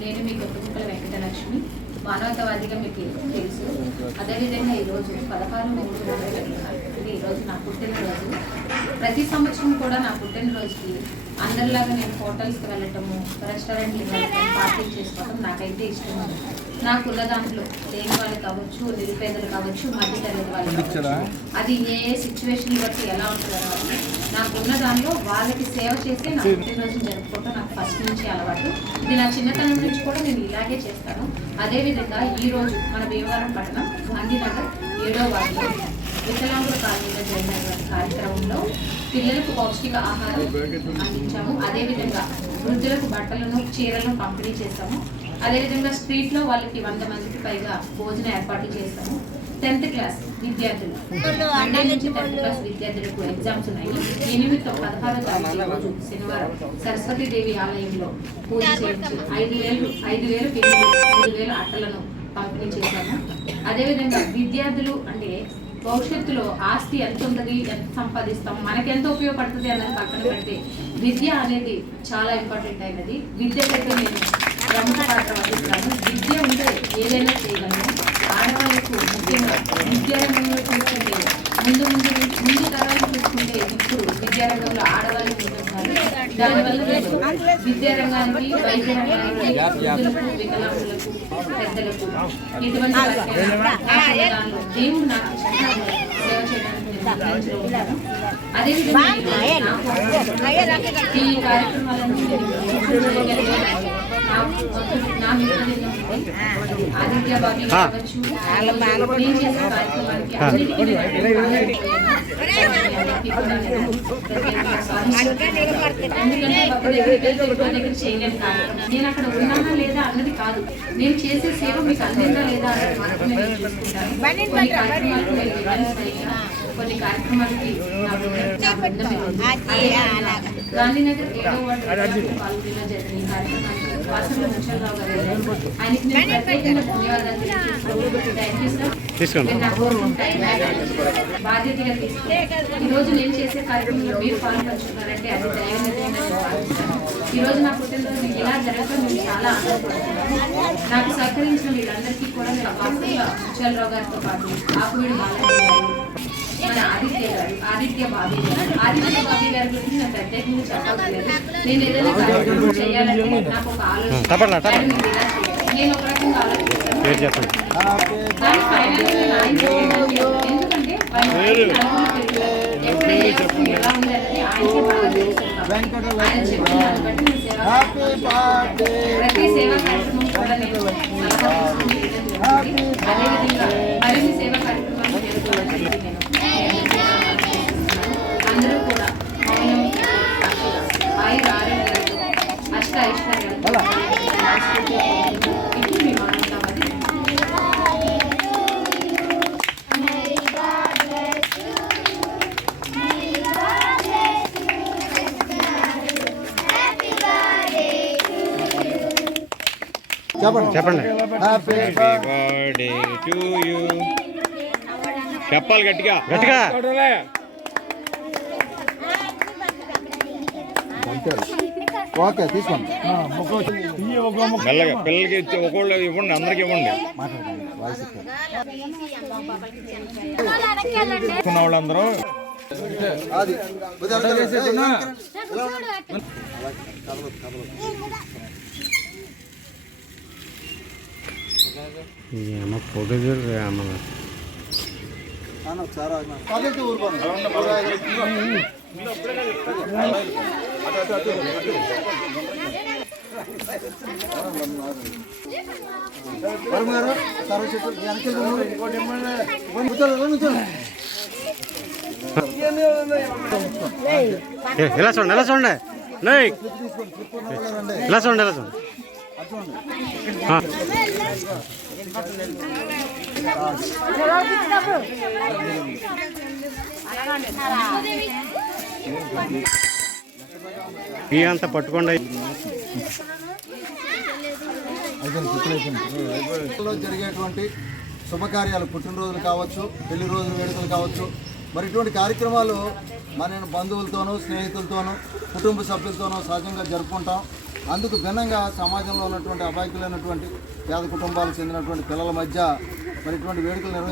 నేను మీకు కుటుంబల వెంకటలక్ష్మి మానవతావాదిగా మీకు తెలుసు. అదేవిధంగా ఈరోజు పదహారు మూడు ఇది ఈరోజు నా పుట్టినరోజు. ప్రతి సంవత్సరం కూడా నా పుట్టినరోజుకి అందరిలాగా నేను హోటల్స్కి వెళ్ళటము రెస్టారెంట్కి వెళ్ళటం పార్టీ చేసుకోవటం నాకైతే ఇష్టం నాకు ఉన్న దాంట్లో లేని వాళ్ళు కావచ్చు నిరుపేదలు కావచ్చు మధ్య తరగతి వాళ్ళు అది ఏ సిచ్యువేషన్ బట్టి ఎలా ఉంటుందో నాకున్న దానిలో వాళ్ళకి సేవ చేస్తే నా పుట్టినరోజు జరుపుకోవటం నాకు ఫస్ట్ నుంచి అలవాటు. ఇది నా చిన్నతనం నుంచి కూడా నేను ఇలాగే చేస్తాను. అదేవిధంగా ఈ రోజు మన భీమవరం పట్టణం గాంధీనగర్ ఏడో వార్డులో వికలాంగుల కాలనీలో జరిగిన కార్యక్రమంలో పిల్లలకు పౌష్టిక ఆహారం అందించాము. అదేవిధంగా వృద్ధులకు బట్టలను చీరలను పంపిణీ చేస్తాము. అదేవిధంగా స్ట్రీట్లో వాళ్ళకి వంద మందికి పైగా భోజన ఏర్పాట్లు చేస్తాము. టెన్త్ క్లాస్ విద్యార్థులు. క్లాస్ విద్యార్థులకు ఎగ్జామ్స్ ఉన్నాయి. ఈ నిమిత్తం పదహారో తారీఖు రోజు శనివారం సరస్వతీదేవి ఆలయంలో పూజ చేయించి ఐదు వేలు ఐదు వేలు మూడు వేలు అట్టలను పంపిణీ చేశాము. అదేవిధంగా విద్యార్థులు అంటే భవిష్యత్తులో ఆస్తి ఎంత ఉంటుంది ఎంత సంపాదిస్తాం మనకి ఎంత ఉపయోగపడుతుంది అన్నది పక్కన పెడితే విద్య అనేది చాలా ఇంపార్టెంట్ అయినది. విద్యకైతే నేను ప్రముఖ పాత్ర వహిస్తాను. విద్య ఉంటే ఏదైనా ముఖ్యంగా విద్యారంగంలో చూసుకుంటే ముందు ముందు ముందు తరాలు చూసుకుంటే ఇప్పుడు విద్యారంగంలో ఆడవాళ్ళు ముందున్నారు దానివల్ల విద్యారంగానికి వైద్య రంగానికి వికలాంగులకు పెద్దలకు దేవుడు నాకు? సేవ చేయడానికి. అదేవిధంగా ఈ కార్యక్రమాలను ఆదిత్య బాబీ కావచ్చు నేను కార్యక్రమానికి. ఎందుకంటే దగ్గర అక్కడ ఉన్నానా లేదా అన్నది కాదు నేను చేసే సేవ మీకు అందిందా లేదా అన్నది మాత్రమే నేను చూసుకుంటాను కొన్ని కార్యక్రమాలకు నేను వివరణ సరిగ్గా కొన్ని కార్యక్రమాలకి నా బృందం- నా బృందం వెళ్ళింది. అదేవిధంగా గాంధీనగర్ ఏడో పాల్గొన్న జరిగిన ఈ కార్యక్రమానికి తీసుకోండి. బాధ్యతగా నేను చేసే కార్యక్రమంలో మీరు పాల్పంచుకున్నారంటే అది దైవ ఈరోజు నా పుట్టినరోజు ఇలా జరగడం నేను చాలా ఆనందపడుతున్నాను నాకు సహకరించిన వీళ్ళందరికీ కూడా నేను వాసంగా ముచ్చలరావు గారితో పాటు ఆకువీడి బాలాజీ గారు ఆదిత్య గారు ఆదిత్య బాబీ గారు ఆదిత్య బాబీ గారి గురించి నేను ప్రత్యేకంగా చెప్పట్లేదు నేను ఏదైనా కార్యక్రమం చేయాలంటే నాకు ఒక ఆలోచన తప్పట్లా, తప్పట్లా. కానీ మీరు ఇలా చేయాలి. నేను ఒక రకంగా ఆలోచిస్తాను పేరు చెప్పండి కానీ ఫైనల్గా నేను ఆయన చేయాలని చెప్పాను. ఎందుకంటే ఆయన నలుగురు పిల్లలు. ఎక్కడ ఏ వస్తువు ఎలా ఉంది అన్నది ఆయనకే బాగా తెలుసు కాబట్టి. ఆయన చెప్పిన దాన్ని బట్టి నేను సేవ చేస్తాను. ప్రతి సేవా కార్యక్రమం కూడా నేను సలహా తీసుకుని చేయడం జరుగుతుంది. అదేవిధంగా చెప్పండి. హ్యాపీ బర్త్డే టు యూ చెప్పాలి గట్టిగా. గట్టిగా. ఓకే తీసుకోండి. మెల్లగా పిల్లలకి ఇచ్చి ఒకళ్ళు ఇవ్వండి అందరికి ఇవ్వండి. ఉన్న వాళ్ళందరూ అది ఇవ్వండి. కూర్చోండి, కూర్చోండి. ఇలా చూడండి ఇలా చూడండి నై తీసుకోండి, క్లిప్ ఉన్న వాళ్ళు రండి. ఇలా చూడండి ఇలా చూడండి అటు చూడండి. ఆ. ఈ అంత పట్టుకోండి. జరిగేటువంటి శుభకార్యాలు పుట్టినరోజులు కావచ్చు పెళ్ళి రోజులు వేడుకలు కావచ్చు మరి ఇటువంటి కార్యక్రమాలు మన బంధువులతోనూ స్నేహితులతోనూ కుటుంబ సభ్యులతోనూ సహజంగా జరుపుకుంటాం. అందుకు భిన్నంగా సమాజంలో ఉన్నటువంటి అబాయికులైనటువంటి పేద కుటుంబాలకు చెందినటువంటి పిల్లల మధ్య మరి ఇటువంటి వేడుకలు నిర్వహించారు